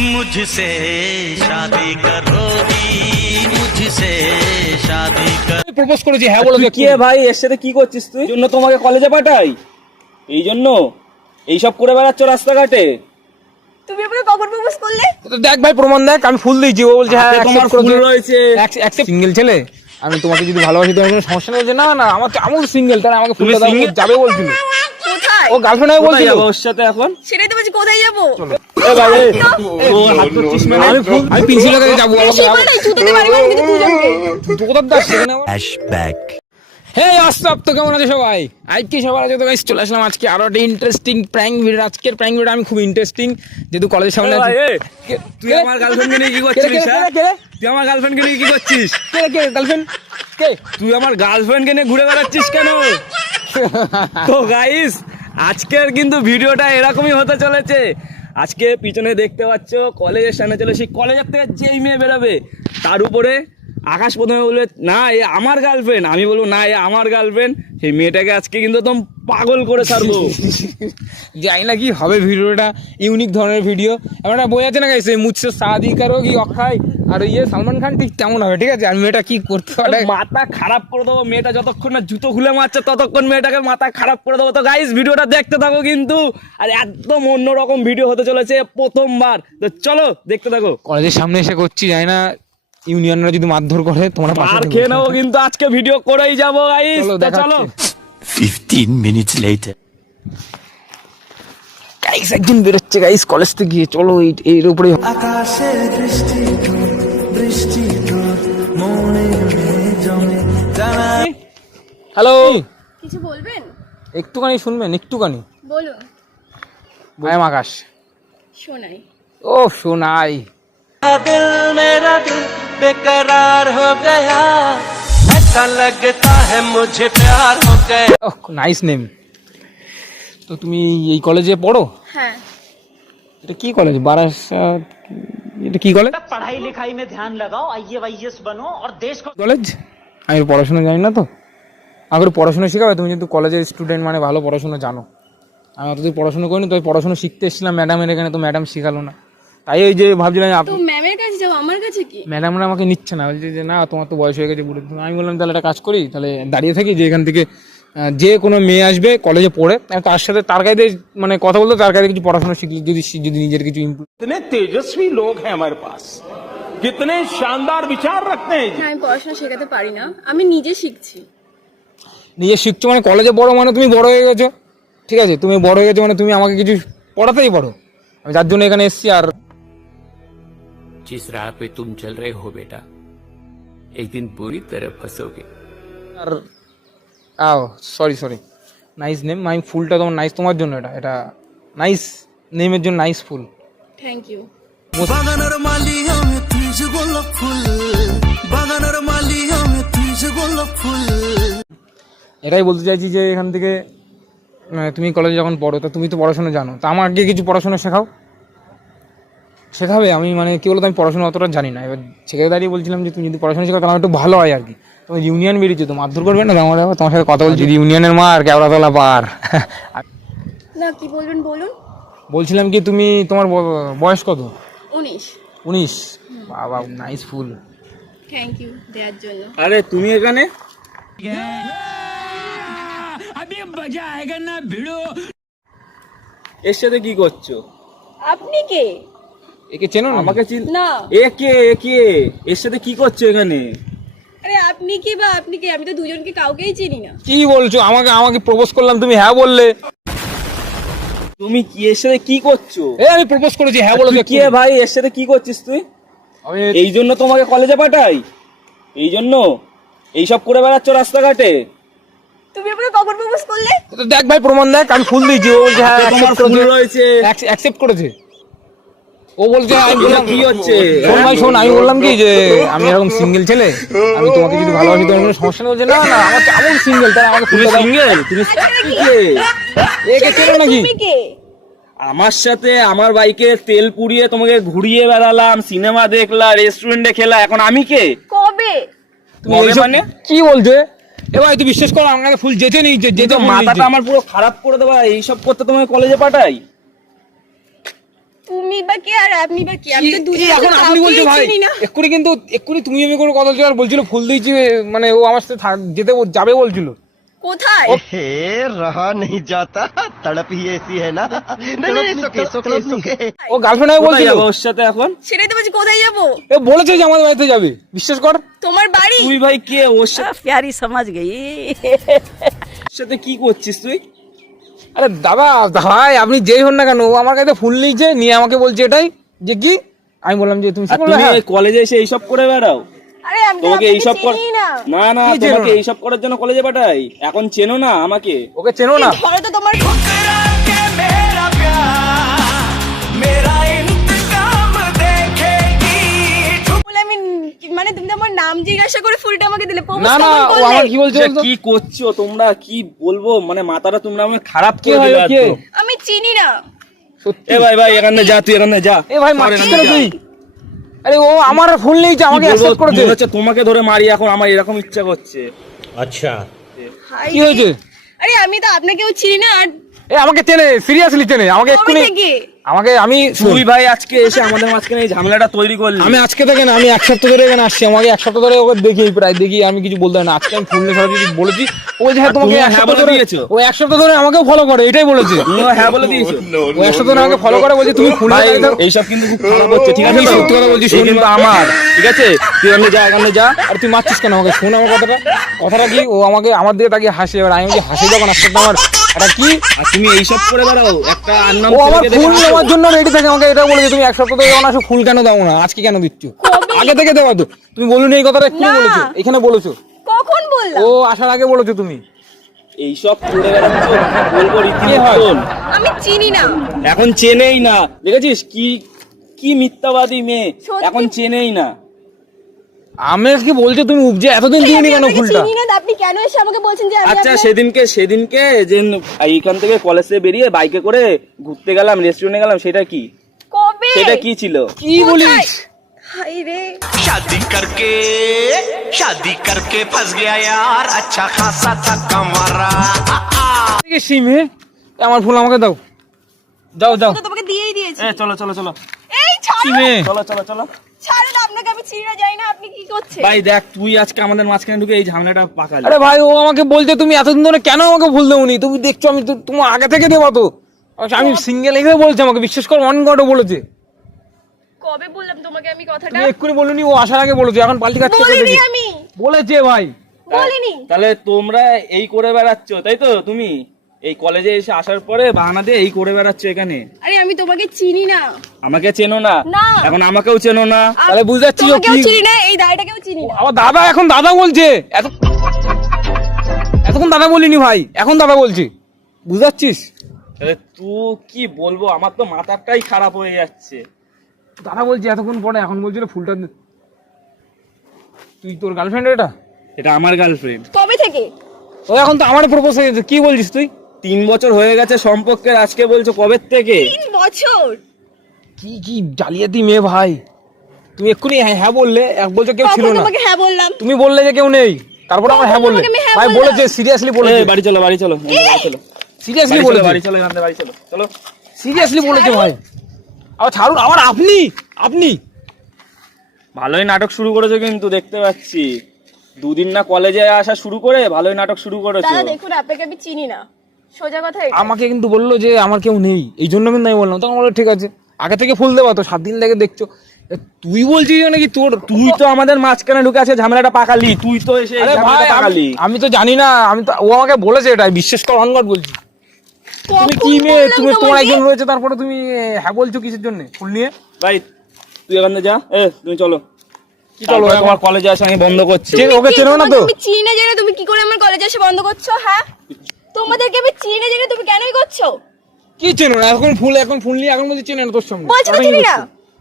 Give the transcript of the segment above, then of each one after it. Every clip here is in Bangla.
मुझसे शादी करोगी मुझसे शादी कर প্রপোজ করেছি হ্যাঁ বলো কি রে ভাই এর সাথে কি করছিস তুই জন্য তোমাকে কলেজে পাঠাই এই জন্য এইসব করে বেড়াচ্ছ রাস্তাঘাটে তুমি আমাকে কখন প্রপোজ করলে? দেখ ভাই প্রমাণ দেখ আমি ফুল দিয়েছি ও বলছে হ্যাঁ তোমার ফুল রয়েছে সিঙ্গেল ছেলে আমি তোমাকে যদি ভালোবাসি তোমার কোনো সমস্যা নেই বলছে না না আমার তো আমল সিঙ্গেল তাহলে আমাকে ফুলটা দাও যাবে বলছিল কোথায়? ও গার্লফ্রেন্ড হবে বলছিল ওর সাথে এখন সেটাই তো বলছি কোথায় যাবো? এ ভাই ও হাত করছিস মানে আমি প্রিন্সিপালের কাছে যাবো বেশি করে জুতোতে পারবো আমি কিন্তু দুজনকে। তুই কোথাও দাস সেখানে আমার फ्लैशबैक হে আসসালাম তো কেমন আছে সবাই আজকে সবার আগে তো গাইস চলে আসলাম আজকে আরো একটা ইন্টারেস্টিং প্র্যাঙ্ক ভিডিও আজকের প্র্যাঙ্ক ভিডিওটা আমি খুব ইন্টারেস্টিং যেহেতু কলেজের সামনে এ আছি ভাই তুই আমার গার্লফ্রেন্ডকে নিয়ে কি করছিস তুই আমার গার্লফ্রেন্ডকে নিয়ে কি করছিস কে গার্লফ্রেন্ড কে তুই আমার গার্লফ্রেন্ডকে নিয়ে ঘুরে বেড়াচ্ছিস কেন তো গাইস আজকের কিন্তু ভিডিওটা এরকমই হতে চলেছে আজকে পিছনে দেখতে পাচ্ছ কলেজের সামনে চলে সেই কলেজের থেকে যেই মেয়ে বেরোবে তার উপরে আকাশ প্রথমে বলবে না এ আমার গার্লফ্রেন্ড আমি বলবো না এ আমার গার্লফ্রেন্ড সেই মেয়েটাকে আজকে কিন্তু একদম পাগল করে ছাড়বো জানি না কি হবে ভিডিওটা ইউনিক ধরনের ভিডিও এমন একটা বই আছে না গাইছে মুঝসে শাদি করোগি অক্ষয় আর ইয়ে সালমান খান ঠিক কেমন হবে ঠিক আছে আর মেয়েটা কি করতে পারে মাথা খারাপ করে দেবো মেয়েটা যতক্ষণ না জুতো খুলে মারছে ততক্ষণ মেয়েটাকে মাথা খারাপ করে দেবো তো গাইস ভিডিওটা দেখতে থাকো কিন্তু আর একদম অন্যরকম ভিডিও হতে চলেছে প্রথমবার তো চলো দেখতে থাকো কলেজের সামনে এসে করছি জানি না ইউনিয়নরা যদি মারধর করে তোমরা পাশে আর থেকো। খেয়ে নেবো কিন্তু আজকে ভিডিও করেই যাবো গাইস চলো, তো দেখাচ্ছি। চলো 15 minutes গাইস একদিন বেরোচ্ছে গাইস কলেজ থেকে গিয়ে চলো এর উপরে আকাশের বৃষ্টি বৃষ্টি মনে জমে জানা হ্যালো কিছু বলবেন? একটুখানি শুনবেন একটুখানি বলুন। ভাই আকাশ শোনাই। ও শোনাই दिल मेरा दिल बेकरार हो गया ऐसा लगता है मुझे प्यार हो गया ওহ নাইস নেম তো তুমি এই কলেজে পড়ো হ্যাঁ। এটা কি কলেজ বারাসাত এটা কি কলেজ पढ़ाई लिखाई में ध्यान लगाओ आईएएस बनो और देश को কলেজ আমি পড়াশোনা জানি না তো আগে পড়াশোনা শেখাবে তুমি যেহেতু কলেজের স্টুডেন্ট মানে ভালো পড়াশোনা জানো আমি অতদূর পড়াশোনা করিনি তো পড়াশোনা শিখতে এসেছিলাম ম্যাডামের এখানে তো ম্যাডাম শেখালো না তাই ওই যে ভাবছিলাম তো ম্যামের কাছে যাও আমার কাছে কি? ম্যাডামরা আমাকে নিচ্ছে না বলছে যে না তোমার তো বয়স হয়ে গেছে বুড়ো আমি বললাম তাহলে একটা কাজ করি তাহলে দাঁড়িয়ে থাকি যে এখান থেকে যে কোনো মেয়ে আসবে কলেজে পড়ে তার সাথে তার কাছে মানে কথা বলতে তার কাছে কিছু পড়াশোনা শিখলি যদি নিজের কিছু ইমপ্রুভ कितने तेजस्वी लोग हैं हमारे पास कितने शानदार विचार रखते हैं হ্যাঁ আমি পড়াশোনা শেখাতে পারি না আমি নিজে শিখছি। নিজে শিখছো মানে কলেজে বড় মানে তুমি বড় হয়ে গেছো ঠিক আছে তুমি বড় হয়ে গেছো মানে তুমি আমাকে কিছু পড়াতেই পারো আমি যার জন্য এখানে এসেছি আর जिस राह पे तुम चल रहे हो बेटा एक दिन पूरी तरह फंसोगे আর আও সরি নাইস নেম আমি ফুলটা তোমার নাইস তোমার জন্য এটা নাইস নেমের জন্য নাইস ফুল থ্যাংক ইউ। বাগানের মালি আমি তুই যে গোলাপ ফুল বাগানের মালি আমি তুই যে গোলাপ ফুল এটাই বলতে চাইছি যে এখান থেকে তুমি কলেজে যখন পড়ো তা তুমি তো পড়াশোনা জানো তা আমাকে কিছু পড়াশোনা শেখাবে আমি মানে কি বলতো আমি পড়াশোনা অতটা জানি না এবার শেখাতে দাঁড়িয়ে বলছিলাম যে তুমি যদি পড়াশোনা শেখাও তাহলে একটু ভালো হয় আর কি তোমার ইউনিয়ন বেরিয়েছে তো মারধর করবে না তোমার সাথে কথা বলছি ইউনিয়নের মার কেওড়াতলা পার না কি বলবেন বলুন। বলছিলাম কি তুমি তোমার বয়স কত? 19। 19 বাবা নাইস ফুল থ্যাংক ইউ দেওয়ার জন্য। আরে তুমি এখানে এর সাথে কি করছো আপনি কে? একে চেনো না আমাকে না। এ কে এর সাথে কি করছো এখানে আরে আপনি কি বা আপনি কে? আমি তো দুজনকে কাউকেই চিনি না। কি বলছো আমাকে প্রপোজ করলাম তুমি হ্যাঁ বললে তুমি কি এর সাথে কি করছো আমি প্রপোজ করেছি হ্যাঁ বলো তুই কি রে ভাই এর সাথে কি করছিস তুই আমি এই জন্য তোমাকে কলেজে পাঠাই এই জন্য এইসব করে বেড়াচ্ছ রাস্তাঘাটে তুমি আমাকে কখন প্রপোজ করলে? দেখ ভাই প্রমাণ দেখ আমি ফুল দিয়েছি ও বলছে হ্যাঁ তোমার ফুল রয়েছে অ্যাকসেপ্ট করেছে ও বলছে আমি বললাম কি হচ্ছে শোন ভাই শোন আমি বললাম কি যে আমি এরকম সিঙ্গেল ছেলে আমি তোমাকে যদি ভালোবাসি তোমার কোনো সমস্যা নেই বলছে না না আমার তো আমল সিঙ্গেল তাহলে আমাকে তুমি ফুলটা দাও সিঙ্গেল তুমি কে? একে চেনো নাকি তুমি কে? আমার সাথে আমার বাইকে তেল পুড়িয়ে তোমাকে ঘুরিয়ে বেড়ালাম সিনেমা দেখলা রেস্টুরেন্টে খেলা এখন আমি কে কবে? তুমি কবে এইসব মানে? কি বলছে এ ভাই তুই বিশ্বাস করো আমার কাছে ফুল যেতে নেই যেতে মাথাটা আমার পুরো খারাপ করে দেবা এইসব করতে তোমাকে কলেজে পাঠাই তুমি বা কে আর আপনি বা কি? আমি তো এই দুজন এখন আপনি বলছো ভাই, চিনি না। এক্ষুনি তুমি আমি করে কথা বলছো আর বলছিল ফুল দিয়েছি, মানে ও আমার সাথে যাবে বলছিল। কোথায়? रहा नहीं जाता तड़प ही ऐसी है ना नहीं सुखे ও গার্লফ্রেন্ড আমি কোথায় বলছিল, যাবো ওর সাথে এখন? সেটাই তো বলছি, কোথায় যাবো? এ বলেছে যে আমাদের বাড়িতে যাবে, বিশ্বাস কর। তোমার বাড়ি? তুই ভাই কে? ওর प्यारी समझ गई সাথে কি করছিস তুই? আরে দাদা ভাই আপনি যেই হন না কেন, ও আমার কাছে ফুল নিয়েছে, নিয়ে আমাকে বলছে এটাই যে কি, আমি বললাম যে তুমি আর তুমি এই কলেজে এসে এইসব করে বেড়াও? আরে আমি তো তোমাকে আপনাকে এইসব চিনি না। না না, কি চেনো তোমাকে না? এইসব করার জন্য কলেজে পাঠাই? এখন চেনো না আমাকে? ওকে চেনো না? ধরো তো তোমার বলে আমি মানে তুমি তো আমার নাম জিজ্ঞাসা করে ফুলটা আমাকে দিলে, প্রপোজ না না, কখন ও আমার করলে? কি বলছে যে বলতো? কি করছো তোমরা, কি বলবো, মানে মাথাটা তোমরা আমার খারাপ কে করে হয় দিলে ও, কে? একদম। আমি চিনি না। সত্যি? এ ভাই ভাই এখানে যা, তুই এখানে যা। এ ভাই সর, মারছিস এখানে কেন যা। তুই? আরে ও আমার ফুল নিয়েছে, আমাকে কি বলবো, অ্যাকসেপ্ট করেছে। মনে হচ্ছে তোমাকে ধরে মারি এখন, আমার এরকম ইচ্ছা করছে। হাই কি রে। হয়েছে? আরে আমি তো আপনাকেও চিনি না। আর এ আমাকে চেনে, সিরিয়াসলি চেনে আমাকে কবে এক্ষুনি। থেকে? আমি তুই ভাই আজকে এসে আমাদের মাঝখানে এই ঝামেলাটা তৈরি করলি। আমি আজকে থেকে না, আমি এক সপ্তাহ ধরে এখানে আসছি, আমাকে এক সপ্তাহ ধরে ওকে দেখি আমি কিছু বলতে না। আজকে আমি ফুল নিয়ে সরাসরি বলেছি, ও বলছে হ্যাঁ আর তোমাকে তুমিও এক হ্যাঁ সপ্তাহ বলে ধরে, দিয়েছো? ও এক সপ্তাহ ধরে আমাকেও ফলো করে, এটাই বলেছে। তুমিও হ্যাঁ বলে দিয়েছো? ও এক সপ্তাহ ধরে আমাকে ফলো করে, বলছে তুমি ফুল ভাই নিয়ে দাঁড়িয়ে থাকো। এইসব কিন্তু খুব খারাপ হচ্ছে, ঠিক আছে? আমি তো? সত্যি কথা বলছি, এই শোন কিন্তু না। আমার, ঠিক আছে? তুই এখানে যা। আর তুই মারছিস কেন আমাকে? শোন আমার কথাটা কি, ও আমাকে আমার দিকে তাকিয়ে হাসে, এবার আমি যে হাসি যখন আস্তে আস্তে আমার এটা কি, আর তুমি এইসব করে বেড়াও, একটা আননাম ও আমার ছেলেকে ফুল দেখে নেওয়ার হাসো। জন্য রেডি থাকে, আমাকে এটা বলেছে তুমি এক সপ্তাহ ধরে যখন আসো ফুল কেন দাও না, আজকে কেন দিচ্ছ? আগে থেকে দেওয়া তো, তুমি বলুন এই কথাটা এক্ষুনি না। বলেছো, এখানে বলেছো, কখন বললাম? ও আসার আগে বলেছো তুমি। এইসব করে বেড়াচ্ছ, বলবো কি হয়? রীতিমতন। আমি চিনি না। এখন চেনেই না, দেখেছিস কি কি মিথ্যাবাদী মেয়ে, সত্যি। এখন চেনেই না। আমি আজকে বলছো তুমি উপজে এতদিন এই, দিইনি আমি কেন আপনাকে ফুলটা? চিনি না, আপনি কেন এসে আমাকে বলছেন যে আমি আচ্ছা আপনার- সেদিনকে যে এইখান থেকে কলেজ থেকে বেরিয়ে বাইকে করে ঘুরতে গেলাম, রেস্টুরেন্টে গেলাম, সেটা কি? কবে? সেটা কি ছিল? কি বলিস? হাই রে। शादी करके फंस गया यार अच्छा खासा था कमारा সিমে আমার ফুল আমাকে দাও, যাও তো তোমাকে দিয়েই দিয়েছি। চলো এই ছাড়ো। সিমে। চলো। ছাড়ুন, আপনাকে আমি চিনি না, জানি না আপনি কি করছেন। ভাই দেখ, তুই আজকে আমাদের মাঝখানে ঢুকে এই ঝামেলাটা পাকালি। আরে ভাই ও আমাকে বলছে তুমি এতদিন ধরে কেন আমাকে ফুল দেওনি, তুমি দেখছো আমি তো তোমার আগে থেকে দেবো তো। আমি সিঙ্গেল এসে বলছে আমাকে, বিশ্বাস কর অন গডও বলেছে। কবে বললাম তোমাকে আমি কথাটা? তুমি এক্ষুনি বলুনি, ও আসার আগে বলেছে, এখন পাল্টি কাটছে বলিনি আমি। বলেছে ভাই। বলিনি। তাহলে তোমরা এই করে বেড়াচ্ছ, তাই তো? তুমি এই কলেজে এসে আসার পরে বাহানা দিয়ে এই করে বেড়াচ্ছ এখানে। আরে আমি তোমাকে চিনি না। আমাকে চেনো না? না। এখন আমাকেও চেনো না? তাহলে বুঝতে পারছি ও তোমাকেও কি- চিনি না, এই দাড়িটাকেও চিনি না। আবার দাদা, এখন দাদা বলছে, এতক্ষণ দাদা বলিনি ভাই, এখন দাদা বলছি, বুঝতে পারছিস? তাহলে তুই কি বলবো, আমার তো মাথাটাই খারাপ হয়ে যাচ্ছে। দাদা বলছি এতক্ষণ পরে, এখন বলছিল ফুলটা তুই তোর গার্লফ্রেন্ড এটা? এটা আমার গার্লফ্রেন্ড। কবে থেকে? ও এখন তো আমার প্রপোজ হয়ে গেছে, কি বলছিস তুই? 3 বছর হয়ে গেছে সম্পর্কের, আজকে বলছো কবে থেকে? 3 বছর? কি জালিয়াতি মেয়ে ভাই, তুমি এক্ষুনি হ্যাঁ বললে, এক বলছো কেউ ছিল কখন না, তোমাকে হ্যাঁ বললাম? তুমি বললে যে কেউ নেই, তারপরে আমার হ্যাঁ বললে। তোমাকে আমি হ্যাঁ ভাই বললাম। বলেছে, সিরিয়াসলি বলেছে, বাড়ি চলো বাড়ি চলো সিরিয়াসলি বলেছে, বাড়ি চলো এখান থেকে, বাড়ি চলো চলো। সিরিয়াসলি বলেছে ভাই। আবার ছাড়ুন, আবার আপনি ভালোই নাটক শুরু করেছো কিন্তু, দেখতে পাচ্ছি 2 দিন না কলেজে আসা শুরু করে ভালোই নাটক শুরু করেছো। দাদা দেখুন, আপনাকে আমি চিনি না, সোজা কথা এটা। আমাকে কিন্তু বললো যে আমার কেউ নেই, এই জন্য কিন্তু আমি বললাম, তখন বললো ঠিক আছে আগে থেকে ফুল দেওয়া তো, 7 দিন থেকে দেখছো। এ, তুই বলছিস নাকি তুই তো আমাদের মাঝখানে ঢুকে আছে, ঝামেলাটা পাকালি, তুই তো এসে এই আরে ভাই ঝামেলাটা পাকালি। আমি তো জানি না, আমি তো, ও আমাকে বলেছে এটা, বিশ্বাস কর অনগড বলছি। তুমি কি কখন মেয়ে, বললাম তুমি তোমার তোমাকে? একজন রয়েছে, তারপরে তুমি হ্যাঁ বলছো কিসের জন্য ফুল নিয়ে? ভাই তুই এখান থেকে যা, তুমি চলো। কি চলো তারপরে তোমার কলেজে আসা আমি বন্ধ করছি। তুমি ওকে কি, চেনো না তো? তুমি চিনি না জেনে তুমি কি করে আমার কলেজে এসে বন্ধ করছো? হ্যাঁ, তোমাদেরকে আমি চিনি না জেনে তুমি কেনই করছো? কি চেনো না? এখন ফুল নিয়ে এখন বলছি চেনে না তোর সামনে, বলছি তো চিনি না।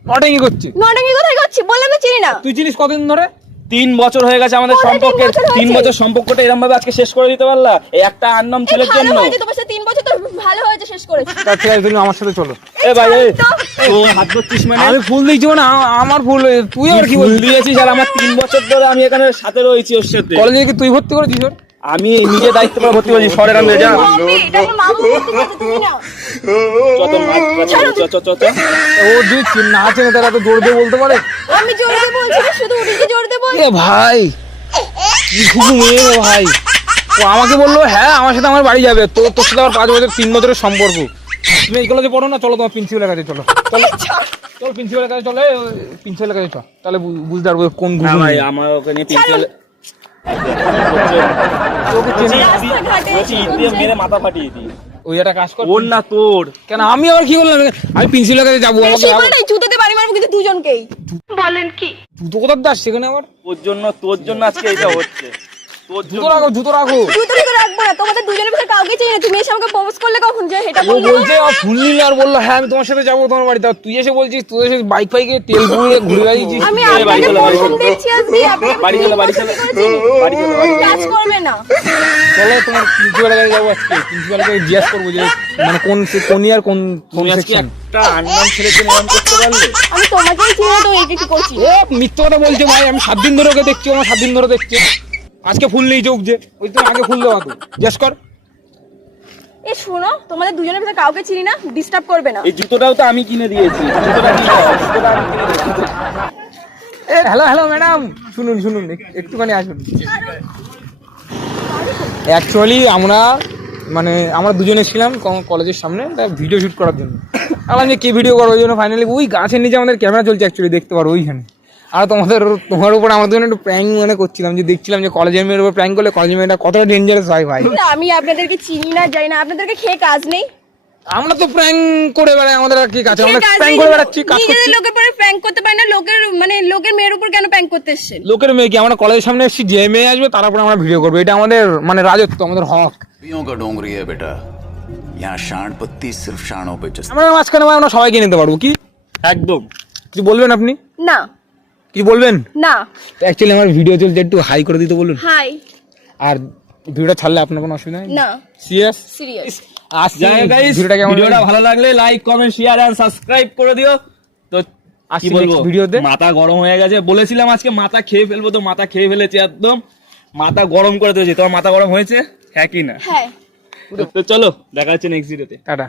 নটাঙ্গি করছি। নটাঙ্গি কোথায় করছি? বললাম তো চিনি না। তুই চিনিস কতদিন ধরে? 3 বছর হয়ে গেছে আমাদের কোথায় 3 সম্পর্কের, বছর 3 হয়েছে? বছর সম্পর্কটা এরকম ভাবে আজকে শেষ করে দিতে পারলা এই একটা আননাম এই ছেলের ভালো জন্য? হয়েছে তোমার সাথে 3 বছর, তো ভালো হয়েছে, শেষ করেছি। তার থেকে তুমি আমার সাথে চলো। এ ভাই ছাড়ুন তো। ও হাত ধরছিস মানে? আমি ফুল দিয়েছি মানে আমার ফুল, তুই আবার কি ফুল বলছিস? দিয়েছিস আর আমার 3 বছর ধরে আমি এখানে সাথে রয়েছি ওর সাথে। কলেজে কি তুই ভর্তি করেছিস ওর? আমি নিজে দায়িত্ব করে ভর্তি করছি, সরের আনবে যা। আমি এটা আমার মা বাবা করতে পারছে, তুমি না। ও যদি না চেনে তারা তো জোর দিয়ে বলতে পারে। আমি জোরে দিয়ে বলছি না, শুধু উঠিকে জোরে দিয়ে বলছি। এ ভাই কি খুব মেয়ে রে ভাই, ও আমাকে বললো হ্যাঁ আমার সাথে আমার বাড়ি যাবে, তোর সাথে আমার 5 বছর 3 বছরের সম্পর্ক। তুমি এই কলেজে পড়ো না, চলো তোমার প্রিন্সিপালের কাছে চলো, চল প্রিন্সিপালের কাছে চলে, প্রিন্সিপালের কাছে চল, তাহলে বুঝতে পারবো কোন না ঘুষি ভাই, আমার ওকে নিয়ে প্রিন্সিপাল মেরে মাথা ফাটিয়ে দিই। ওই একটা কাজ কর, ওর না তোর। কেন আমি আবার কি বললাম, আমি প্রিন্সিপালের কাছে যাবো, আমাকে বেশি করে জুতোতে বাড়ি মারবো কিন্তু দুজনকেই। জুতো কোথার দাস সেখানে আবার, তোর জন্য আজকে এটা হচ্ছে। জুতো রাখো জুতো রাখো। জুতো তো রাখবো না, তোমাদের দুজনের ভিতরে কাউকে চিনি না। তুমি এসে আমাকে প্রপোজ করলে কখন, যে এটা ও বলছে ফুল নিলে আর বললো হ্যাঁ আমি তোমার সাথে যাবো তোমার বাড়িতে, তুই এসে বলছিস তুই এসে বাইক ফাইকে তেল পুড়িয়ে ঘুরে বেড়িয়েছিস। আমি আপনাকে প্রথম দেখছি আজকে, আপনি বাড়ি চলো, বাড়ি চলো, বাড়ি চলো, বাড়ি চলো। কাজ করবে না। চলো তোমার প্রিন্সিপালের কাছে যাবো আজকে, প্রিন্সিপালকে জিজ্ঞেস করবো যে মানে কোন ইয়ার কোন তুমি আজকে সেকশন। একটা আননাম ছেলেকে নাম করতে পারলে? আমি তোমাকেই চিনি না, তো এইটা কি করছি? ও মিথ্যে কথা বলছে ভাই, আমি 7 দিন ধরে ওকে দেখছি, আমার 7 দিন ধরে দেখছি। আজকে ফুল নেই চোখ যে, ওই তো আগে ফুল দেওয়া তো, জিজ্ঞেস কর। এ শোনো, তোমাদের দুজনের ভিতরে কাউকে চিনি না, ডিস্টার্ব করবে না। এই জুতোটাও তো আমি কিনে দিয়েছি, জুতোটা নিয়ে যাও, জুতোটা আমি কিনে দিয়েছি। হ্যালো ম্যাডাম, শুনুন একটুখানি আসুন। অ্যাকচুয়ালি আমরা দুজনে ছিলাম কলেজের সামনে ভিডিও শুট করার জন্য। আমার যে কি ভিডিও করবো, ওই জন্য ফাইনালি ওই গাছের নিচে আমাদের ক্যামেরা চলছে, অ্যাকচুয়ালি দেখতে পারো ওইখানে। আর তোমার উপর আমাদের জন্য একটু প্র্যাঙ্ক করছিলাম, যে দেখছিলাম যে কলেজের মেয়ের উপর প্র্যাঙ্ক করলে কলেজের মেয়েটা কতটা ডেঞ্জারাস হয় ভাই। না, আমি আপনাদেরকে চিনি না, জানি না, আপনাদেরকে খেয়ে কাজ নেই। আমরা তো প্র্যাঙ্ক করে বেড়াই, আমাদের আর কি কাজ, আমরা খেয়ে কাজ প্র্যাঙ্ক নেই, করে বেড়াচ্ছি, কাজ নিজেদের করছি। লোকের পরে প্র্যাঙ্ক করতে পারি না, লোকের মেয়ের উপর কেন প্র্যাঙ্ক করতে এসেছেন? লোকের মেয়ে কি, আমরা কলেজের সামনে এসেছি, যে মেয়ে আসবে তার উপর আমরা ভিডিও করবো, এটা আমাদের রাজত্ব, আমাদের হক। का डोंगरी है बेटा, यहाँ शान पत्ती सिर्फ शानों पे चलती। আমরা মাঝখানে আমরা সবাইকে নিতে পারবো কি, একদম। কিছু বলবেন আপনি, না কি বলবেন? না, অ্যাকচুয়ালি আমার ভিডিও চলছে, একটু হাই করে দিতে বলুন। হাই। আর ভিডিওটা ছাড়লে আপনার কোনো অসুবিধা নেই? না, সিরিয়াস সিরিয়াস। যাই হোক গাইস, ভিডিওটা কেমন ভিডিওটা ভালো লাগলে like comment share and subscribe করে দিও। তো কি বলবো, ভিডিওতে মাথা গরম হয়ে গেছে, বলেছিলাম আজকে মাথা খেয়ে ফেলবো, তো মাথা খেয়ে ফেলেছি, একদম মাথা গরম করে দিয়েছি। তোমার মাথা গরম হয়েছে, হ্যাঁ কি না? হ্যাঁ। তো চলো দেখা হচ্ছে নেক্সট ভিডিওতে। টাটা।